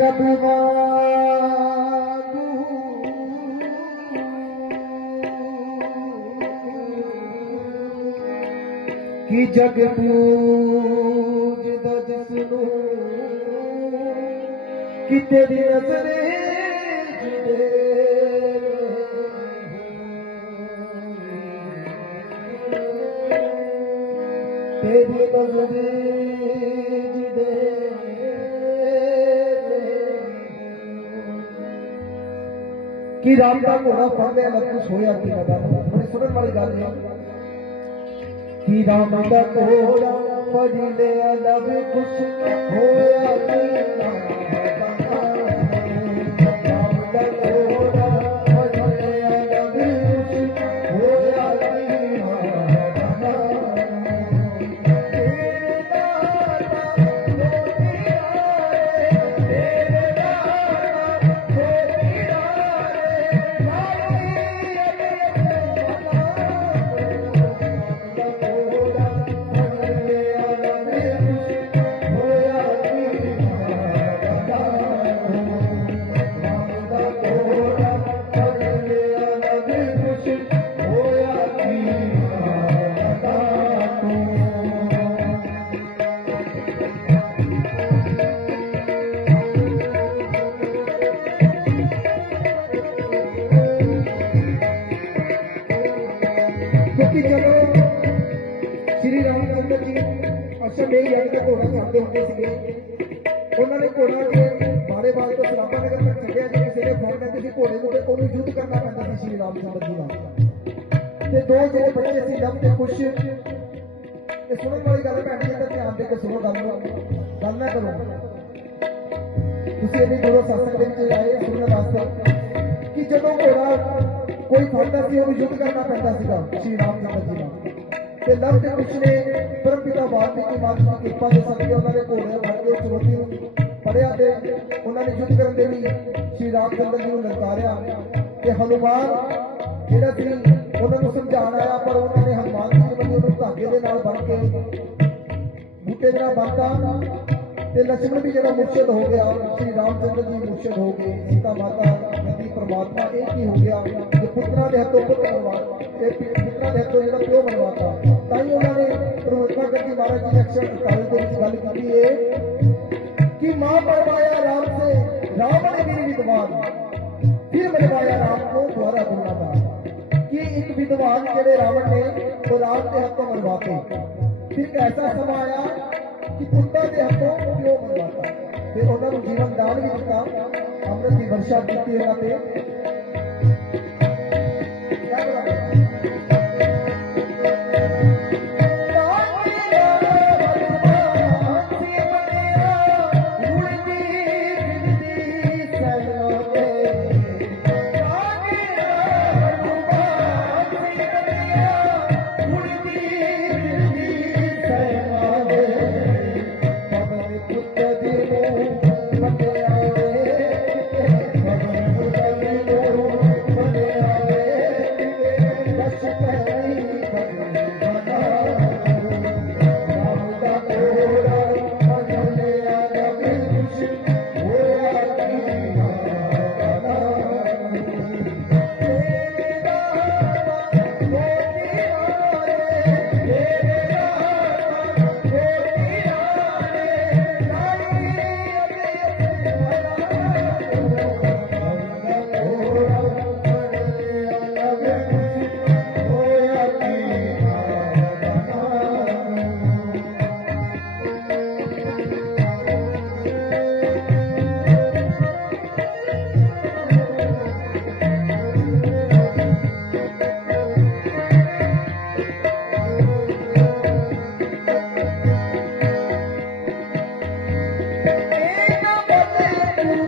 ਜਗਤ ਵਾਗੂ ਕੀ ਜਗ ਪੂਜਦਾ ਜਿਸ ਨੂੰ ਕਿ ਤੇਰੀ ਨਜ਼ਰੇ ਜੁਦੇ ਤੇਰੀ ਨਜ਼ਰੇ ਕਿ ਰਾਮ ਦਾ ਘੋੜਾ ਫੜ ਲਿਆ ਲੱਗ ਕੁਛ ਹੋਇਆ ਕੀ ਪਤਾ ਬੜੀ ਸੁਣਨ ਵਾਲੀ ਗੱਲ ਹੈ ਕਿ ਰਾਮ ਦਾ ਘੋੜਾ ਫੜ ਲਿਆ ਲਵ ਕੁਛ ਹੋਇਆ ਕੀ ਕਿਉਂਕਿ ਜਦੋਂ ਸ੍ਰੀ ਰਾਮ ਚੰਦਰ ਜੀ ਅਸ਼ਮੇਧ ਯੱਗ ਦੇ ਘੋੜਾ ਕਰਦੇ ਹੁੰਦੇ ਸੀਗੇ, ਉਹਨਾਂ ਨੇ ਘੋੜਾ ਕੇ ਬਾਰੇ ਬਾਰੇ ਤੋਂ ਸਰਾਪਾ ਨਗਰ ਤੱਕ ਛੱਡਿਆ ਜੇ, ਕਿਸੇ ਨੇ ਫੜ ਲੈਂਦੇ ਸੀ ਘੋੜੇ ਨੂੰ ਤੇ ਉਹਨੂੰ ਯੁੱਧ ਕਰਨਾ ਪੈਂਦਾ ਸੀ ਸ੍ਰੀ ਰਾਮ ਜੀ ਨਾਲ। ਤੇ ਦੋ ਜਿਹੜੇ ਬੱਚੇ ਸੀ, ਲਵ ਤੇ ਖੁਸ਼, ਤੇ ਸੁਣਨ ਵਾਲੀ ਗੱਲ ਭੈਣ ਜੀ ਤਾਂ ਧਿਆਨ ਦੇ ਕੇ ਸੁਣੋ ਗੱਲ ਨੂੰ। ਗੱਲ ਨਾ ਕਰੋ। ਤੁਸੀਂ ਇਹਦੇ ਗੁਰੂ ਸਾਸਕ ਦੇ ਵਿੱਚ ਆਏ, ਸੁਣਨ ਵਾਸਤੇ। ਕੋਈ ਖਾਂਦਾ ਸੀ, ਉਹਨੂੰ ਯੁੱਧ ਕਰਨਾ ਪੈਂਦਾ ਸੀਗਾ, ਸ਼੍ਰੀ ਰਾਮ ਚੰਦਰ ਜੀ ਨਾਲ। ਤੇ ਲਵ ਦੇ ਪਿਛਲੇ ਪਰਮਪਿਤਾ ਵਾਲਮੀਕੀ ਮਾਤਾ ਦੀ ਕਿਰਪਾ ਦੇ ਸਦਕੇ ਉਹਨਾਂ ਦੇ ਘੋੜੇ ਬਣ ਗਏ ਚੁਣੌਤੀ ਨੂੰ ਪੜਿਆ ਤੇ ਉਹਨਾਂ ਨੇ ਯੁੱਧ ਕਰਨ ਦੇ ਲਈ ਸ਼੍ਰੀ ਰਾਮ ਚੰਦਰ ਜੀ ਨੂੰ ਲਲਕਾਰਿਆ ਤੇ ਹਨੂਮਾਨ, ਜਿਹੜਾ ਸੀ, ਉਹਨਾਂ ਨੂੰ ਸਮਝਾਉਣ ਆਇਆ, ਪਰ ਉਹਨਾਂ ਨੇ ਹਨੂਮਾਨ ਜੀ ਬੰਦੇ ਨੂੰ ਧਾਗੇ ਦੇ ਨਾਲ ਬੰਨ ਕੇ ਬੂਟੇ ਦਾ ਬੰਨਤਾ ਤੇ ਲక్ష్మణ ਵੀ ਜਿਹੜਾ ਮੁਰਸ਼ਿਦ ਹੋ ਗਿਆ, ਸ਼੍ਰੀ ਰਾਮ ਚੰਦਰ ਜੀ ਮੁਰਸ਼ਿਦ ਹੋ ਗਏ, ਸੀਤਾ ਮਾਤਾ, ਨਦੀ ਪਰਮਾਤਮਾ, ਇਹ ਕੀ ਹੋ ਗਿਆ? ਦੇਹਤੋਂ विद्वान। फिर रावण ने तो राम के हक को फिर ऐसा समय आया कि पुत्र के हक क्यों मनवाता फिर उन्होंने जीवन दान भी दिता अमृत की वर्षा की